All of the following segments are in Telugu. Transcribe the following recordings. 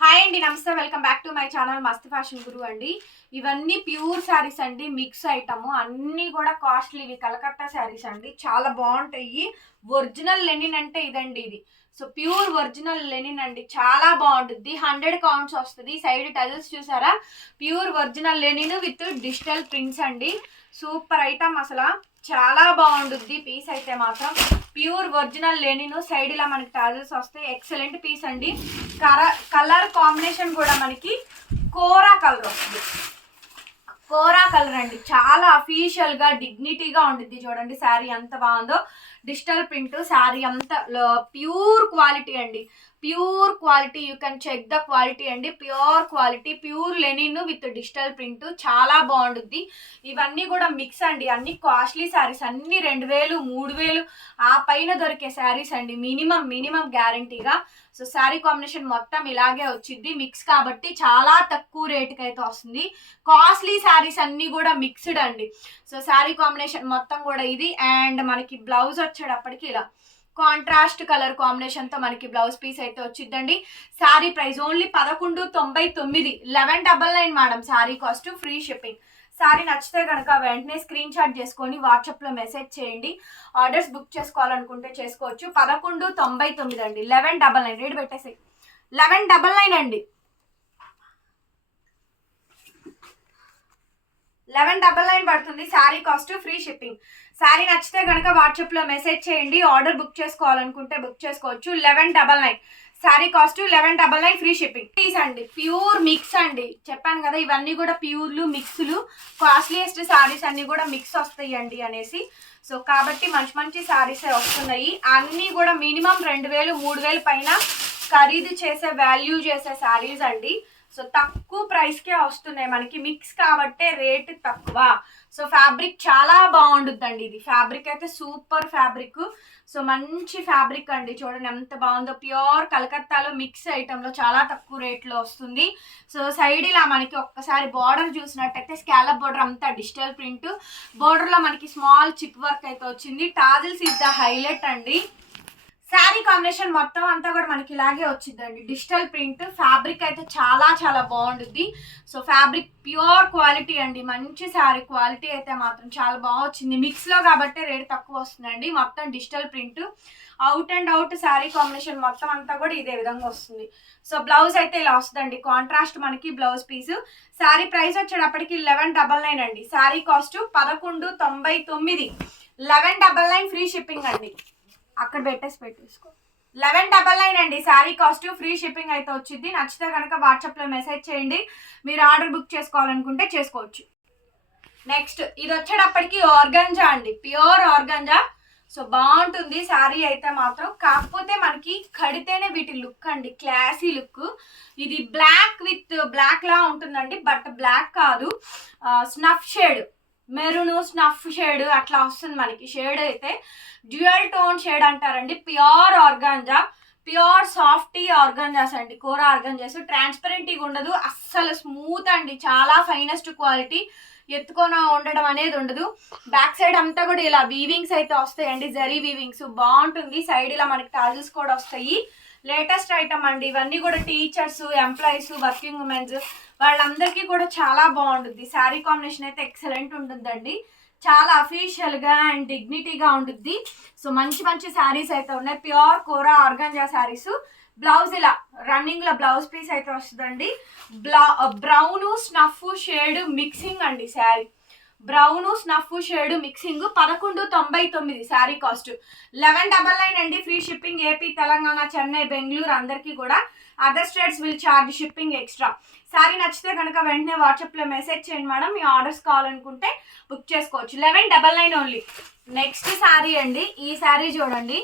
హాయ్ అండి నమస్తే welcome back to my channel మస్త్ ఫ్యాషన్ గురు అండి. ఇవన్నీ ప్యూర్ శారీస్ అండి మిక్స్ ఐటమ్ అన్నీ కూడా కాస్ట్లీ ఇవి కలకత్తా శారీస్ అండి. చాలా బాగుంటాయి. ఒరిజినల్ లెనిన్ అంటే ఇదండి ఇది. సో ప్యూర్ ఒరిజినల్ లెనిన్ అండి. చాలా బాగుంటుంది. హండ్రెడ్ కౌంట్స్ వస్తుంది. సైడ్ టజల్స్ చూసారా? Pure original linen with digital prints అండి. సూపర్ ఐటమ్ అసలు. చాలా బాగుంటుంది. పీస్ అయితే మాత్రం. ప్యూర్ ఒరిజినల్ లెనిన్ సైడ్ ఇలా మనకి టాజెస్ వస్తాయి. ఎక్సలెంట్ పీస్ అండి. కర కలర్ కాంబినేషన్ కూడా మనకి కోరా కలర్ వస్తుంది. కోరా కలర్ అండి. చాలా అఫీషియల్గా డిగ్నిటీగా ఉంటుంది చూడండి శారీ ఎంత బాగుందో. డిజిటల్ ప్రింట్ శారీ అంత ప్యూర్ క్వాలిటీ అండి. Pure quality you can check the quality అండి. Pure quality pure linen with digital print చాలా బాగుంటుంది ఇవన్నీ కూడా మిక్స్ అండి. అన్ని కాస్ట్లీ శారీస్ అన్ని రెండు వేలు మూడు వేలు ఆ పైన దొరికే శారీస్ అండి. మినిమం మినిమం గ్యారంటీగా సో శారీ కాంబినేషన్ మొత్తం ఇలాగే వచ్చింది. మిక్స్ కాబట్టి చాలా తక్కువ రేటుకి అయితే వస్తుంది. కాస్ట్లీ శారీస్ అన్నీ కూడా మిక్స్డ్ అండి. సో శారీ కాంబినేషన్ మొత్తం కూడా ఇది. అండ్ మనకి బ్లౌజ్ వచ్చేటప్పటికి ఇలా కాంట్రాస్ట్ కలర్ కాంబినేషన్తో మనకి బ్లౌజ్ పీస్ అయితే వచ్చిందండి. శారీ ప్రైస్ ఓన్లీ పదకొండు తొంభై తొమ్మిది. Eleven double nine madam sari cost free shipping sari నచ్చితే కనుక వెంటనే స్క్రీన్ షాట్ చేసుకొని వాట్సాప్లో మెసేజ్ చేయండి. ఆర్డర్స్ బుక్ చేసుకోవాలనుకుంటే చేసుకోవచ్చు. పదకొండు తొంభై తొమ్మిది అండి. లెవెన్ డబల్ నైన్ రేట్ పెట్టేసి లెవెన్ డబల్ నైన్ అండి. లెవెన్ డబల్ నైన్ పడుతుంది. Sari cost free shipping sari నచ్చితే కనుక వాట్సాప్లో మెసేజ్ చేయండి. ఆర్డర్ బుక్ చేసుకోవాలనుకుంటే బుక్ చేసుకోవచ్చు. Eleven double nine sari cost eleven double nine free shipping piece అండి ప్యూర్ మిక్స్ అండి. చెప్పాను కదా ఇవన్నీ కూడా ప్యూర్లు మిక్స్లు కాస్ట్లీయెస్ట్ శారీస్ అన్నీ కూడా మిక్స్ వస్తాయి అండి అనేసి. సో కాబట్టి మంచి మంచి శారీస్ వస్తున్నాయి. అన్నీ కూడా మినిమం రెండు వేలు మూడు వేలు పైన ఖరీదు చేసే వాల్యూ చేసే శారీస్ అండి. సో తక్కువ ప్రైస్కే వస్తున్నాయి మనకి. మిక్స్ కాబట్టే రేట్ తక్కువ. సో ఫ్యాబ్రిక్ చాలా బాగుంటుందండి ఇది. ఫ్యాబ్రిక్ అయితే సూపర్ ఫ్యాబ్రిక్ సో మంచి ఫ్యాబ్రిక్ అండి. చూడండి ఎంత బాగుందో. ప్యూర్ కలకత్తాలో మిక్స్ ఐటెంలో చాలా తక్కువ రేట్లో వస్తుంది. సో సైడ్ ఇలా మనకి ఒక్కసారి బార్డర్ చూసినట్టయితే స్కాలప్ బార్డర్ అంతా డిజిటల్ ప్రింట్ బార్డర్లో మనకి స్మాల్ చిప్ వర్క్ అయితే వచ్చింది. టాజిల్స్ ఇస్ ద హైలైట్ అండి. శారీ కాంబినేషన్ మొత్తం అంతా కూడా మనకి ఇలాగే వచ్చిందండి. డిజిటల్ ప్రింట్ ఫ్యాబ్రిక్ అయితే చాలా చాలా బాగుంటుంది సో ఫ్యాబ్రిక్ ప్యూర్ క్వాలిటీ అండి. మంచి శారీ క్వాలిటీ అయితే మాత్రం చాలా బాగా వచ్చింది. మిక్స్లో కాబట్టి రేట్ తక్కువ వస్తుందండి. మొత్తం digital print out and out sari combination మొత్తం అంతా కూడా ఇదే విధంగా వస్తుంది. సో బ్లౌజ్ అయితే ఇలా వస్తుందండి. కాంట్రాస్ట్ మనకి బ్లౌజ్ పీస్ శారీ ప్రైస్ వచ్చేటప్పటికి లెవెన్ డబల్ నైన్ అండి. శారీ కాస్ట్ పదకొండు తొంభై తొమ్మిది. Eleven double nine free shipping అండి. అక్కడ పెట్టేసి పెట్టేసుకో. లెవెన్ డబల్ నైన్ అండి. శారీ కాస్ట్ ఫ్రీ షిప్పింగ్ అయితే వచ్చింది. నచ్చితే కనుక వాట్సాప్లో మెసేజ్ చేయండి. మీరు ఆర్డర్ బుక్ చేసుకోవాలనుకుంటే చేసుకోవచ్చు. నెక్స్ట్ ఇది వచ్చేటప్పటికి ఆర్గంజా అండి. Pure organza. సో బాగుంటుంది శారీ అయితే మాత్రం. కాకపోతే మనకి కడితేనే వీటి లుక్ అండి. Classy look. ఇది బ్లాక్ విత్ బ్లాక్ లా ఉంటుందండి. బట్ బ్లాక్ కాదు. Snuff shade. Maroon snuff shade అట్లా వస్తుంది మనకి. షేడ్ అయితే డ్యూయల్ టోన్ షేడ్ అంటారండి. Pure organza pure softy organzas అండి. కూర ఆర్గాంజాస్. ట్రాన్స్పరెంట్గా ఉండదు. అస్సలు స్మూత్ అండి. చాలా ఫైనెస్ట్ క్వాలిటీ ఎత్తుకొని ఉండడం అనేది ఉండదు. బ్యాక్ సైడ్ అంతా కూడా ఇలా వీవింగ్స్ అయితే వస్తాయండి. జరీ వీవింగ్స్ బాగుంటుంది. సైడ్ ఇలా మనకి టాజిల్స్ కూడా వస్తాయి. లేటెస్ట్ ఐటమ్ అండి. ఇవన్నీ కూడా టీచర్స్ ఎంప్లాయీస్ వర్కింగ్ ఉమెన్స్ వాళ్ళందరికీ కూడా చాలా బాగుంటుంది. శారీ కాంబినేషన్ అయితే ఎక్సలెంట్ ఉంటుందండి. చాలా అఫీషియల్గా అండ్ డిగ్నిటీగా ఉంటుంది. సో మంచి మంచి శారీస్ అయితే ఉన్నాయి. Pure kora organza saris. Blouse ఇలా రన్నింగ్లో బ్లౌజ్ పీస్ అయితే వస్తుందండి. బ్లా బ్రౌను స్నఫ్ షేడ్ మిక్సింగ్ అండి sari. Brown snuff shade mixing పదకొండు తొంభై తొమ్మిది sari cost. Eleven double nine అండి free shipping AP Telangana Chennai Bengaluru అందరికీ కూడా other states will charge shipping extra. Sari నచ్చితే కనుక వెంటనే వాట్సాప్లో మెసేజ్ చేయండి మేడం మీ ఆర్డర్స్ కావాలనుకుంటే బుక్ చేసుకోవచ్చు. Eleven double nine only. Next sari అండి ఈ శారీ చూడండి.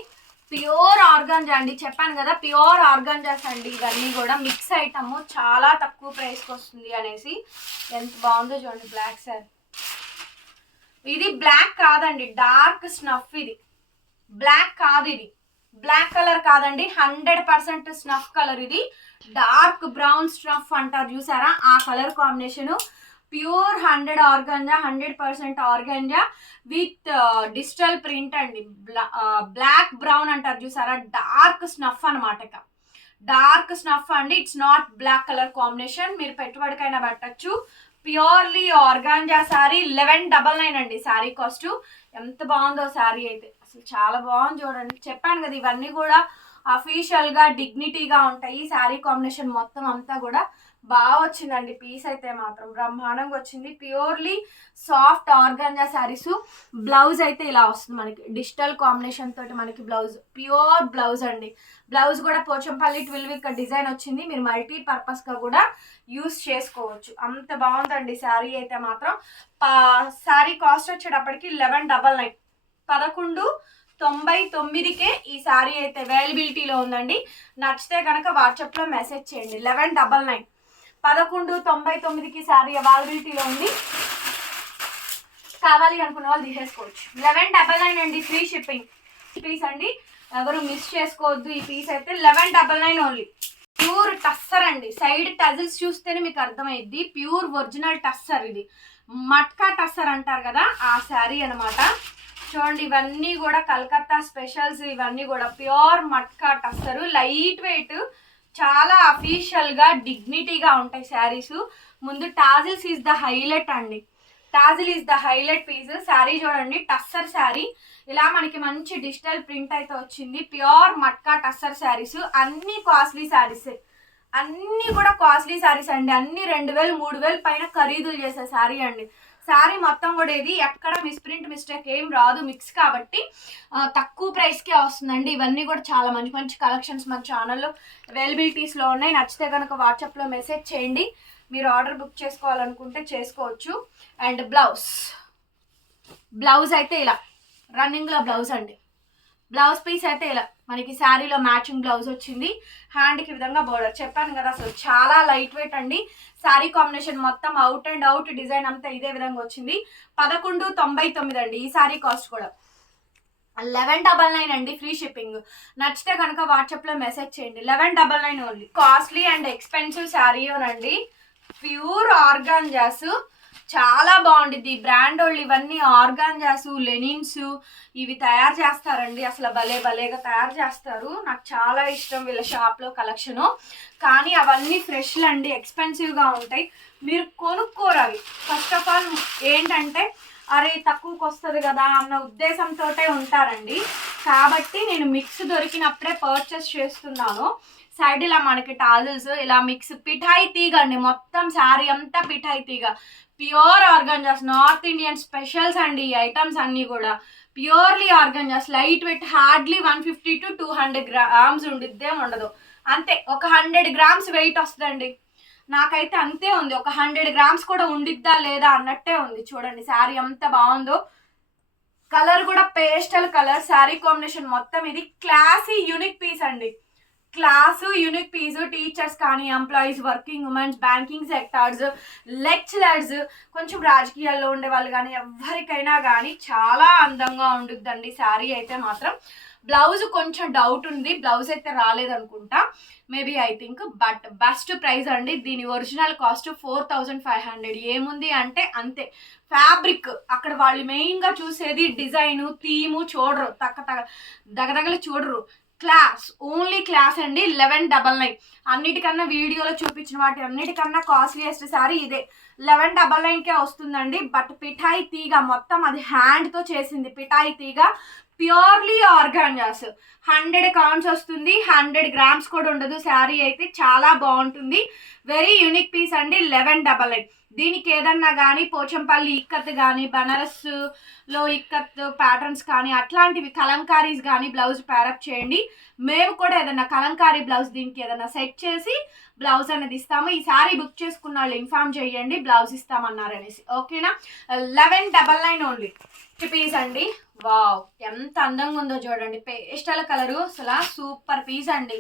ప్యూర్ ఆర్గాన్జా అండి చెప్పాను కదా ప్యూర్ ఆర్గాన్జాస్ అండి ఇవన్నీ కూడా. మిక్స్ ఐటమ్ చాలా తక్కువ ప్రైస్కి వస్తుంది అనేసి. ఎంత బాగుందో చూడండి బ్లాక్ శారీ. ఇది బ్లాక్ కాదండి డార్క్ స్నఫ్ ఇది. బ్లాక్ కాదు ఇది. బ్లాక్ కలర్ కాదండి హండ్రెడ్ పర్సెంట్ స్నఫ్ కలర్ ఇది. డార్క్ బ్రౌన్ స్నఫ్ అంటారు చూసారా? ఆ colour combination. Pure hundred organza hundred percent organza with digital print అండి. బ్లాక్ బ్రౌన్ అంటారు చూసారా? డార్క్ స్నఫ్ అనమాట డార్క్ స్నఫ్ అండి it's not black colour combination. మీరు పెట్టుబడికైనా పెట్టచ్చు. Purely organza sari eleven double nine అండి. శారీ కాస్ట్ ఎంత బాగుందో శారీ అయితే. అసలు చాలా బాగుంది చూడండి. చెప్పాను కదా ఇవన్నీ కూడా అఫీషియల్గా డిగ్నిటీగా ఉంటాయి. ఈ శారీ కాంబినేషన్ మొత్తం అంతా కూడా బాగా వచ్చిందండి పీస్ అయితే మాత్రం బ్రహ్మాండంగా వచ్చింది purely soft organza saris. Blouse అయితే ఇలా వస్తుంది మనకి. డిజిటల్ కాంబినేషన్ తోటి మనకి బ్లౌజ్. ప్యూర్ బ్లౌజ్ అండి. బ్లౌజ్ కూడా పోచంపల్లి ట్విల్ ఇక్కడ డిజైన్ వచ్చింది. మీరు మల్టీ పర్పస్గా కూడా యూస్ చేసుకోవచ్చు. అంత బాగుందండి శారీ అయితే మాత్రం. శారీ కాస్ట్ వచ్చేటప్పటికి లెవెన్ డబల్ నైన్. పదకొండు తొంభై తొమ్మిదికే ఈ శారీ అయితే అవైలబిలిటీలో ఉందండి. నచ్చితే కనుక వాట్సాప్లో మెసేజ్ చేయండి. Eleven double nine. పదకొండు తొంభై తొమ్మిదికి శారీ అవైలబిలిటీలో ఉంది. కావాలి అనుకున్న వాళ్ళు తీసేసుకోవచ్చు. లెవెన్ డబల్ నైన్ అండి ఫ్రీ షిప్పింగ్ పీస్ అండి ఎవరు మిస్ చేసుకోవద్దు ఈ పీస్ అయితే. Eleven double nine only pure tussar అండి. సైడ్ టజిల్స్ చూస్తేనే మీకు అర్థమైద్ది. ప్యూర్ ఒరిజినల్ టస్సర్ ఇది. మట్కా టస్సర్ అంటారు కదా ఆ శారీ అన్నమాట. చూడండి ఇవన్నీ కూడా కలకత్తా స్పెషల్స్ ఇవన్నీ కూడా pure matka tussar light weight చాలా అఫీషియల్గా డిగ్నిటీగా ఉంటాయి శారీస్. ముందు టాజిల్స్ ఈజ్ ద హైలైట్ అండి. Tassel is the highlight piece sari చూడండి టస్సర్ శారీ. ఇలా మనకి మంచి డిజిటల్ ప్రింట్ అయితే వచ్చింది. ప్యూర్ మట్కా టస్సర్ శారీస్. అన్ని కాస్ట్లీ శారీస్ అన్నీ కూడా కాస్ట్లీ శారీస్ అండి. అన్ని రెండు వేలు మూడు వేలు పైన ఖరీదులు చేసే శారీ అండి. శారీ మొత్తం కూడా ఇది ఎక్కడ మిస్ప్రింట్ మిస్టేక్ ఏం రాదు మిక్స్ కాబట్టి తక్కువ ప్రైస్కే వస్తుందండి. ఇవన్నీ కూడా చాలా మంచి మంచి కలెక్షన్స్ మన ఛానల్లో అవైలబిలిటీస్లో ఉన్నాయి. నచ్చితే కనుక వాట్సాప్లో మెసేజ్ చేయండి. మీరు ఆర్డర్ బుక్ చేసుకోవాలనుకుంటే చేసుకోవచ్చు. అండ్ బ్లౌజ్ బ్లౌజ్ అయితే ఇలా రన్నింగ్లో బ్లౌజ్ అండి. బ్లౌజ్ పీస్ అయితే ఇలా మనకి శారీలో మ్యాచింగ్ బ్లౌజ్ వచ్చింది. హ్యాండ్కి విధంగా బోర్డర్ చెప్పాను కదా అసలు చాలా లైట్ వెయిట్ అండి. శారీ కాంబినేషన్ మొత్తం అవుట్ అండ్ అవుట్ డిజైన్ అంతా ఇదే విధంగా వచ్చింది. పదకొండు తొంభై తొమ్మిది అండి ఈ శారీ కాస్ట్ కూడా. లెవెన్ డబల్ నైన్ అండి ఫ్రీ షిప్పింగ్ నచ్చితే కనుక వాట్సాప్లో మెసేజ్ చేయండి. Eleven double nine only costly and expensive sari అండి ప్యూర్ ఆర్గాన్జాస్ చాలా బాగుండిద్ది. బ్రాండ్ వాళ్ళు ఇవన్నీ ఆర్గాన్జాస్ లెనిన్స్ ఇవి తయారు చేస్తారండి. అసలు భలే భలేగా తయారు చేస్తారు. నాకు చాలా ఇష్టం వీళ్ళ షాప్లో కలెక్షను కానీ అవన్నీ ఫ్రెష్లు అండి ఎక్స్పెన్సివ్గా ఉంటాయి. మీరు కొనుక్కోరు అవి. ఫస్ట్ ఆఫ్ ఆల్ ఏంటంటే అరే తక్కువకి వస్తుంది కదా అన్న ఉద్దేశంతో ఉంటారండి. కాబట్టి నేను మిక్స్ దొరికినప్పుడే పర్చేస్ చేస్తున్నాను. సైడ్ ఇలా మనకి టాజల్స్ ఇలా మిక్స్ పిఠాయి తీగ అండి. మొత్తం శారీ అంతా పిఠాయి తీగ. Pure organzas north Indian specials అండి ఈ ఐటమ్స్ అన్నీ కూడా. Purely organzas light weight hardly one fifty to two hundred grams ఉండిద్దేం ఉండదు. అంతే ఒక హండ్రెడ్ గ్రామ్స్ వెయిట్ వస్తుందండి. నాకైతే అంతే ఉంది ఒక హండ్రెడ్ గ్రామ్స్ కూడా ఉండిద్దా లేదా అన్నట్టే ఉంది. చూడండి శారీ ఎంత బాగుందో. కలర్ కూడా పేస్టల్ కలర్ శారీ కాంబినేషన్ మొత్తం ఇది క్లాసీ యూనిక్ పీస్ అండి. క్లాసు యూనిక్ ఫీజు టీచర్స్ కానీ employees working womens banking sectors lecturers కొంచెం రాజకీయాల్లో ఉండే వాళ్ళు కానీ ఎవరికైనా కానీ చాలా అందంగా ఉండుద్దండి. శారీ అయితే మాత్రం బ్లౌజ్ కొంచెం డౌట్ ఉంది. బ్లౌజ్ అయితే రాలేదనుకుంటా. Maybe I think but best price అండి. దీని original cost four thousand five hundred ఏముంది అంటే అంతే. ఫ్యాబ్రిక్ అక్కడ వాళ్ళు మెయిన్గా చూసేది డిజైను థీము చూడరు. తక్క తగ దగదగలు చూడరు. క్లాస్ ఓన్లీ క్లాస్ అండి లెవెన్ డబల్ నైన్. అన్నిటికన్నా వీడియోలో చూపించిన వాటి అన్నిటికన్నా కాస్ట్లీయెస్ట్ సారీ ఇదే. లెవెన్ డబల్ నైన్కే వస్తుందండి బట్ పిఠాయి తీగ మొత్తం అది హ్యాండ్తో చేసింది. పిఠాయి తీగ ప్యూర్లీ ఆర్గాన్జాస్. హండ్రెడ్ కౌంట్స్ వస్తుంది హండ్రెడ్ గ్రామ్స్ కూడా ఉండదు. శారీ అయితే చాలా బాగుంటుంది. వెరీ యూనిక్ పీస్ అండి లెవెన్ డబల్ నైన్. దీనికి ఏదన్నా కానీ పోచంపల్లి ఇక్కత్ కానీ బనారస్లో ఇక్కత్ ప్యాటర్న్స్ కానీ అట్లాంటివి కలంకారీస్ కానీ బ్లౌజ్ ప్యారప్ చేయండి. మేము కూడా ఏదైనా కలంకారీ బ్లౌజ్ దీనికి ఏదైనా సెట్ చేసి బ్లౌజ్ అనేది ఇస్తాము. ఈ సారీ బుక్ చేసుకున్న వాళ్ళు ఇన్ఫామ్ చేయండి బ్లౌజ్ ఇస్తామన్నారు అనేసి ఓకేనా? Eleven double nine only. Piece అండి. వావ్ ఎంత అందంగా ఉందో చూడండి. పేస్టల్ కలరు అసలు సూపర్ పీస్ అండి.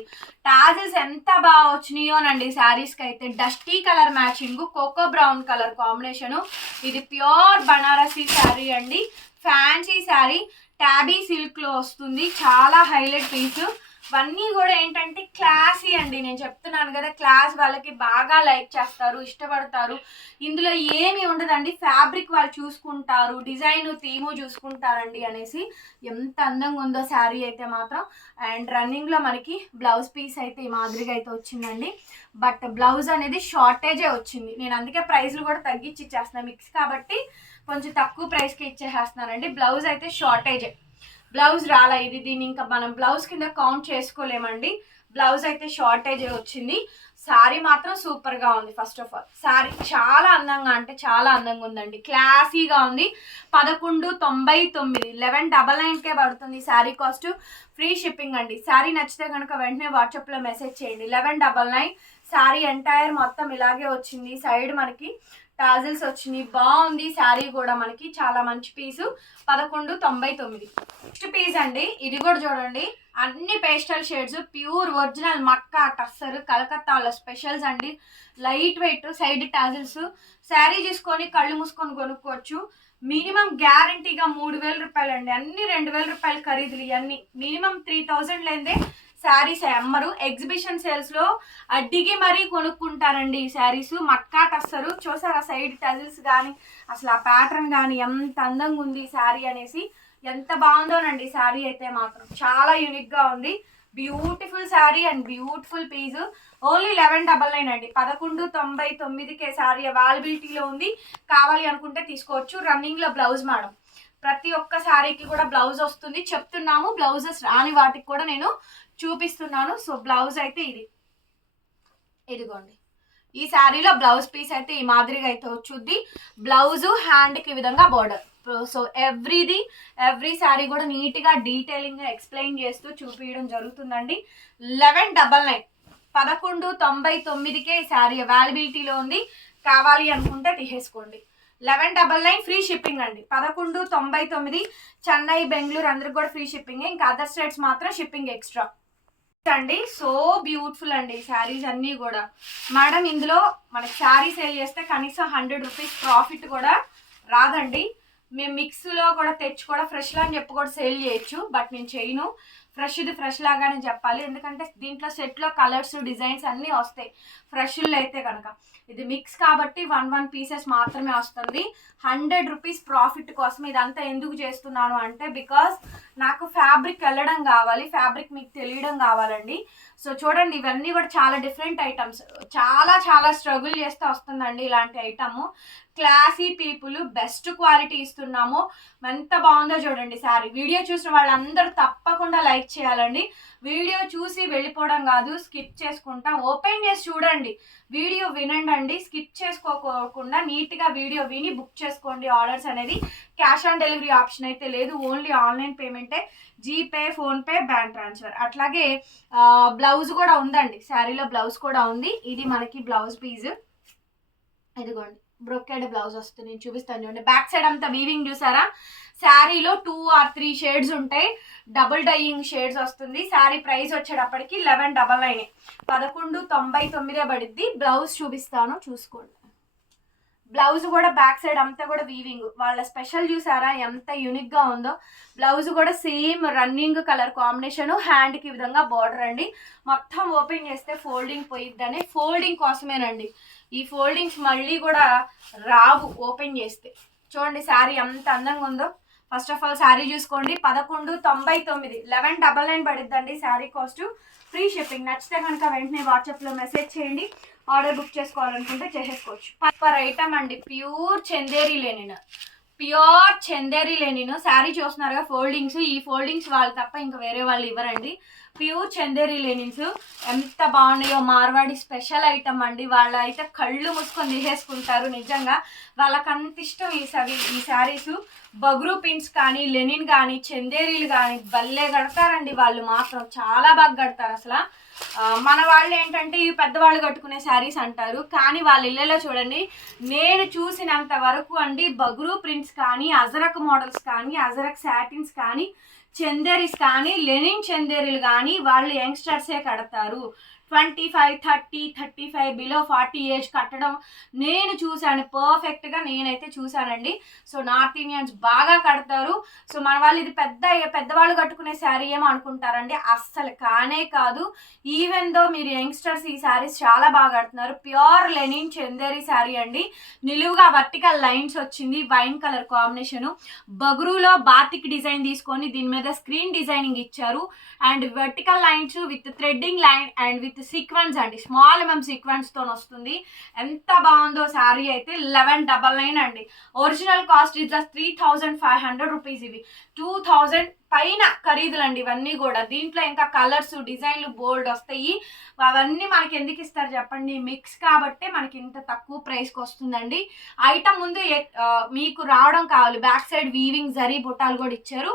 టాజెస్ ఎంత బాగా వచ్చినాయోనండి శారీస్కి అయితే. Dusty colour matching coco brown colour combination ఇది ప్యూర్ బనారసీ శారీ అండి. ఫ్యాన్సీ శారీ ట్యాబీ సిల్క్లో వస్తుంది. చాలా హైలైట్ పీసు. ఇవన్నీ కూడా ఏంటంటే క్లాసీ అండి. నేను చెప్తున్నాను కదా క్లాస్ వాళ్ళకి బాగా లైక్ చేస్తారు ఇష్టపడతారు. ఇందులో ఏమి ఉండదండి. ఫ్యాబ్రిక్ వాళ్ళు చూసుకుంటారు డిజైన్ థీము చూసుకుంటారండి అనేసి ఎంత అందంగా ఉందో శారీ అయితే మాత్రం. అండ్ రన్నింగ్లో మనకి బ్లౌజ్ పీస్ అయితే ఈ మాదిరిగా అయితే వచ్చిందండి. బట్ బ్లౌజ్ అనేది షార్టేజే వచ్చింది. నేను అందుకే ప్రైస్లు కూడా తగ్గించి ఇచ్చేస్తున్నాను మిక్స్ కాబట్టి కొంచెం తక్కువ ప్రైస్కి ఇచ్చేసేస్తున్నానండి. బ్లౌజ్ అయితే షార్టేజే. బ్లౌజ్ రాలా ఇది దీన్ని ఇంకా మనం బ్లౌజ్ కింద కౌంట్ చేసుకోలేమండి. బ్లౌజ్ అయితే షార్టేజ్ వచ్చింది. శారీ మాత్రం సూపర్గా ఉంది ఫస్ట్ ఆఫ్ ఆల్. శారీ చాలా అందంగా అంటే చాలా అందంగా ఉందండి. క్లాసీగా ఉంది. పదకొండు తొంభై తొమ్మిది. లెవెన్ డబల్ నైన్కే పడుతుంది శారీ కాస్ట్. ఫ్రీ షిప్పింగ్ అండి. శారీ నచ్చితే కనుక వెంటనే వాట్సాప్లో మెసేజ్ చేయండి. Eleven double nine. Sari entire మొత్తం ఇలాగే వచ్చింది. సైడ్ మనకి ప్యాజిల్స్ వచ్చినాయి. బాగుంది. శారీ కూడా మనకి. చాలా మంచి పీసు. పదకొండు తొంభై తొమ్మిది. నెక్స్ట్ పీస్ అండి. ఇది కూడా చూడండి. అన్ని పేస్టల్ షేడ్స్ ప్యూర్ ఒరిజినల్ మక్క టస్సర్ కలకత్తాలో స్పెషల్స్ అండి. Light weight side tassels sari తీసుకొని కళ్ళు మూసుకొని కొనుక్కోవచ్చు. మినిమం గ్యారంటీగా మూడు వేల రూపాయలు అండి అన్ని రెండు వేల రూపాయలు ఖరీదులు ఇవన్నీ. మినిమం త్రీ థౌజండ్ లేదే శారీస్ అమ్మరు. ఎగ్జిబిషన్ సేల్స్లో అడ్డిగి మరీ కొనుక్కుంటారండి ఈ శారీస్. మక్కా టస్సరు చూసారా సైడ్ టజిల్స్ కానీ అసలు ఆ ప్యాటర్న్ కానీ ఎంత అందంగా ఉంది ఈ శారీ అనేసి. ఎంత బాగుందోనండి శారీ అయితే మాత్రం. చాలా యూనిక్గా ఉంది. Beautiful sari and beautiful piece only eleven double nine అండి. పదకొండు తొంభై తొమ్మిదికే శారీ అవైలబిలిటీలో ఉంది. కావాలి అనుకుంటే తీసుకోవచ్చు. రన్నింగ్లో బ్లౌజ్ మేడం ప్రతి ఒక్క శారీకి కూడా బ్లౌజ్ వస్తుంది. చెప్తున్నాము బ్లౌజెస్ రాని వాటికి కూడా నేను చూపిస్తున్నాను. సో బ్లౌజ్ అయితే ఇది. ఇదిగోండి. ఈ శారీలో బ్లౌజ్ పీస్ అయితే ఈ మాదిరిగా అయితే వచ్చుద్ది. బ్లౌజ్ హ్యాండ్కి విధంగా బార్డర్. సో ఎవ్రీది ఎవ్రీ శారీ కూడా నీట్గా డీటెయిలింగ్గా ఎక్స్ప్లెయిన్ చేస్తూ చూపించడం జరుగుతుందండి. Eleven double nine. పదకొండు తొంభై తొమ్మిదికే శారీ అవైలబిలిటీలో ఉంది. కావాలి అనుకుంటే తీసేసుకోండి. Eleven double nine free shipping అండి. పదకొండు తొంభై తొమ్మిది చెన్నై బెంగళూరు అందరికి కూడా ఫ్రీ షిప్పింగ్. ఇంకా అదర్ స్టేట్స్ మాత్రం షిప్పింగ్ ఎక్స్ట్రా. అండి. సో బ్యూటిఫుల్ అండి శారీస్ అన్నీ కూడా. మేడం ఇందులో మనకి శారీ సేల్ చేస్తే కనీసం హండ్రెడ్ రూపీస్ ప్రాఫిట్ కూడా రాదండి. మేము మిక్స్లో కూడా తెచ్చి కూడా ఫ్రెష్లా అని చెప్పి కూడా సేల్ చేయొచ్చు బట్ నేను చేయను. ఫ్రెష్ ఇది ఫ్రెష్ లాగానే చెప్పాలి. ఎందుకంటే దీంట్లో సెట్లో కలర్స్ డిజైన్స్ అన్నీ వస్తాయి. ఫ్రెష్లో అయితే కనుక ఇది మిక్స్ కాబట్టి వన్ వన్ పీసెస్ మాత్రమే వస్తుంది. హండ్రెడ్ రూపీస్ ప్రాఫిట్ కోసం ఇదంతా ఎందుకు చేస్తున్నాను అంటే బికాస్ నాకు ఫ్యాబ్రిక్ వెళ్ళడం కావాలి. ఫ్యాబ్రిక్ మీకు తెలియడం కావాలండి. సో చూడండి ఇవన్నీ కూడా చాలా డిఫరెంట్ ఐటమ్స్ చాలా చాలా స్ట్రగుల్ చేస్తే వస్తుందండి ఇలాంటి item classy people best quality ఇస్తున్నాము. ఎంత బాగుందో చూడండి సారీ. వీడియో చూసిన వాళ్ళందరూ తప్పకుండా లైక్ చేయాలండి. వీడియో చూసి వెళ్ళిపోవడం కాదు స్కిప్ చేసుకుంటా. ఓపెన్ చేసి చూడండి. వీడియో వినండి స్కిప్ చేసుకోకుండా నీట్గా వీడియో విని బుక్ చేసుకోండి. ఆర్డర్స్ అనేది క్యాష్ ఆన్ డెలివరీ ఆప్షన్ అయితే లేదు. ఓన్లీ ఆన్లైన్ పేమెంటే జీపే ఫోన్పే బ్యాంక్ ట్రాన్స్ఫర్. అట్లాగే బ్లౌజ్ కూడా ఉందండి. శారీలో బ్లౌజ్ కూడా ఉంది. ఇది మనకి బ్లౌజ్ పీస్. ఇదిగోండి. బ్రొకెడ్ బ్లౌజ్ వస్తుంది. నేను చూపిస్తాను చూడండి. బ్యాక్ సైడ్ అంతా వీవింగ్ చూసారా? శారీలో టూ ఆర్ త్రీ షేడ్స్ ఉంటాయి. డబుల్ డైయింగ్ షేడ్స్ వస్తుంది. శారీ ప్రైస్ వచ్చేటప్పటికి లెవెన్ డబల్ నైన్ పదకొండు తొంభై తొమ్మిదే పడిద్ది. బ్లౌజ్ చూపిస్తాను. చూసుకోండి. బ్లౌజ్ కూడా బ్యాక్ సైడ్ అంతా కూడా వీవింగ్ వాళ్ళ స్పెషల్ చూసారా ఎంత యూనిక్గా ఉందో? బ్లౌజ్ కూడా సేమ్ రన్నింగ్ కలర్ కాంబినేషన్ హ్యాండ్కి విధంగా బార్డర్ అండి. మొత్తం ఓపెన్ చేస్తే ఫోల్డింగ్ పోయిద్దని. ఫోల్డింగ్ కోసమేనండి. ఈ ఫోల్డింగ్స్ మళ్ళీ కూడా రావు ఓపెన్ చేస్తే. చూడండి శారీ ఎంత అందంగా ఉందో. ఫస్ట్ ఆఫ్ ఆల్ శారీ చూసుకోండి. పదకొండు తొంభై తొమ్మిది. లెవెన్ డబల్ నైన్ పడిద్దండి శారీ కాస్ట్ ఫ్రీ షిప్పింగ్ నచ్చితే కనుక వెంటనే వాట్సాప్లో మెసేజ్ చేయండి. ఆర్డర్ బుక్ చేసుకోవాలనుకుంటే చేసేసుకోవచ్చు. పర్ ఐటమ్ అండి pure Chanderi linen. Pure Chanderi linen. Sari చూస్తున్నారుగా ఫోల్డింగ్స్. ఈ ఫోల్డింగ్స్ వాళ్ళు తప్ప ఇంకా వేరే వాళ్ళు ఇవ్వరండి. Pure Chanderi linens. ఎంత బాగున్నాయో మార్వాడి స్పెషల్ ఐటమ్ అండి. వాళ్ళు అయితే కళ్ళు మూసుకొని తీసేసుకుంటారు నిజంగా. వాళ్ళకి అంత ఇష్టం ఈ సవి ఈ శారీస్. బగ్రూ పిన్స్ కానీ లెనిన్ కానీ చందేరీలు కానీ భలే కడతారండి వాళ్ళు మాత్రం. చాలా బాగా కడతారు అసలు. మన వాళ్ళు ఏంటంటే ఇవి పెద్దవాళ్ళు కట్టుకునే శారీస్ అంటారు. కానీ వాళ్ళ ఇళ్ళలో చూడండి నేను చూసినంత వరకు అండి బగ్రూ ప్రింట్స్ కానీ అజరక్ మోడల్స్ కానీ అజరక్ శాటిన్స్ కానీ చందేరిస్ కానీ లెనిన్ చందేరీలు కానీ వాళ్ళు యంగ్స్టర్సే కడతారు. Twenty five thirty thirty five below forty age కట్టడం నేను చూశాను. పర్ఫెక్ట్గా నేనైతే చూశానండి. సో నార్త్ ఇండియన్స్ బాగా కడతారు. సో మన వాళ్ళు ఇది పెద్ద పెద్దవాళ్ళు కట్టుకునే శారీ ఏమో అనుకుంటారండి. అస్సలు కానే కాదు. ఈవెన్ దో మీరు యంగ్స్టర్స్ ఈ శారీస్ చాలా బాగా కడుతున్నారు. ప్యూర్ లెనిన్ చందేరి శారీ అండి. నిలువుగా వర్టికల్ లైన్స్ వచ్చింది. వైన్ కలర్ కాంబినేషన్ బగురులో బాతిక్ డిజైన్ తీసుకొని దీని మీద స్క్రీన్ డిజైనింగ్ ఇచ్చారు. And vertical lines with threading line and with sequence అండి. స్మాల్ ఎంఎం సీక్వెన్స్తో వస్తుంది. ఎంత బాగుందో శారీ అయితే లెవెన్ డబల్ నైన్ అండి. Original cost is three thousand five hundred rupees ఇవి. టూ థౌజండ్ పైన ఖరీదులండి ఇవన్నీ కూడా. దీంట్లో ఇంకా కలర్స్ డిజైన్లు బోల్డ్ వస్తాయి. అవన్నీ మనకి ఎందుకు ఇస్తారు చెప్పండి? మిక్స్ కాబట్టే మనకి ఇంత తక్కువ ప్రైస్కి వస్తుందండి. ఐటమ్ ముందు మీకు రావడం కావాలి. బ్యాక్ సైడ్ వీవింగ్ జరీ బుట్టాలు కూడా ఇచ్చారు.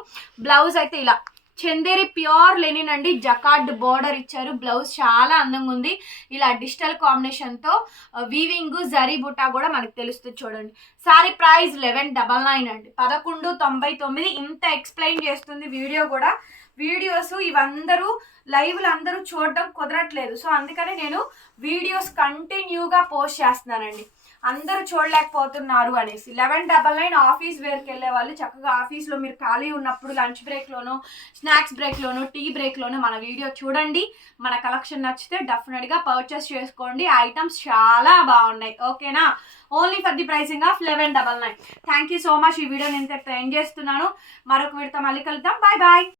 బ్లౌజ్ అయితే ఇలా చందేరి ప్యూర్ లెనిన్ అండి. జకార్డ్ బోర్డర్ ఇచ్చారు. బ్లౌజ్ చాలా అందంగా ఉంది. ఇలా డిజిటల్ కాంబినేషన్తో వీవింగ్ జరీ బుటా కూడా మనకు తెలుస్తుంది చూడండి. Sari price eleven double nine అండి. పదకొండు తొంభై తొమ్మిది ఇంత ఎక్స్ప్లెయిన్ చేస్తుంది వీడియో కూడా. వీడియోస్ ఇవందరూ లైవ్లు అందరూ చూడడం కుదరట్లేదు. సో అందుకని నేను వీడియోస్ కంటిన్యూగా పోస్ట్ చేస్తున్నానండి. అందరూ చూడలేకపోతున్నారు అనేసి. లెవెన్ డబల్ నైన్ ఆఫీస్ వేర్కి వెళ్ళే వాళ్ళు చక్కగా ఆఫీస్లో మీరు ఖాళీ ఉన్నప్పుడు లంచ్ బ్రేక్లోనో స్నాక్స్ బ్రేక్లోనో టీ బ్రేక్లోనో మన వీడియో చూడండి. మన కలెక్షన్ నచ్చితే డెఫినెట్గా పర్చేస్ చేసుకోండి. ఐటమ్స్ చాలా బాగున్నాయి. ఓకేనా? Only for the pricing of eleven double nine. Thank you so much. ఈ వీడియో నేను ఎండ్ చేస్తున్నాను. మరొక వీడితో మళ్ళీ కలుద్దాం. Bye bye.